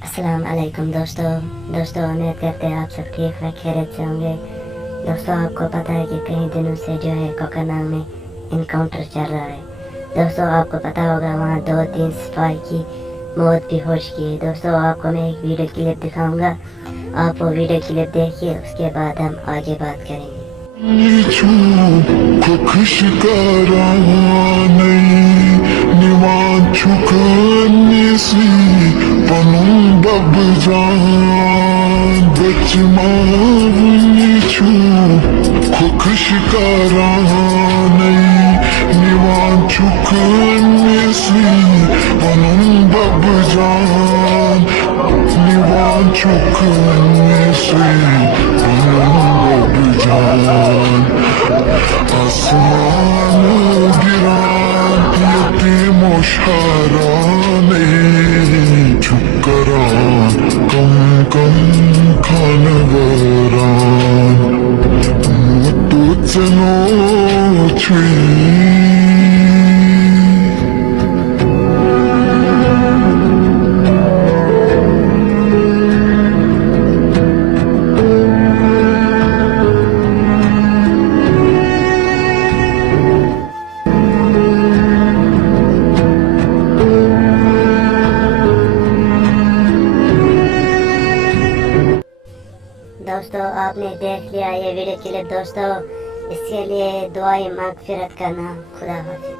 अस्सलाम वालेकुम दोस्तों उम्मीद करते हैं आप सब ठीक व खैरियत से होंगे। दोस्तों आपको पता है कि कई दिनों से जो है कोकरनाग में इनकाउंटर चल रहा है। दोस्तों आपको पता होगा वहाँ 2-3 सिपाही की मौत भी हो चुकी है। दोस्तों आपको मैं एक वीडियो क्लिप दिखाऊंगा, आप वो वीडियो क्लिप देखिए, उसके बाद हम आगे बात करेंगे। आसमान गिरान यतीम शहराने चुकरान कम कम खान वरान तुझ नो छुई। दोस्तों आपने देख लिया ये वीडियो क्लिप। दोस्तों इसके लिए दुआई मगफिरत करना। खुदा हाफिज़।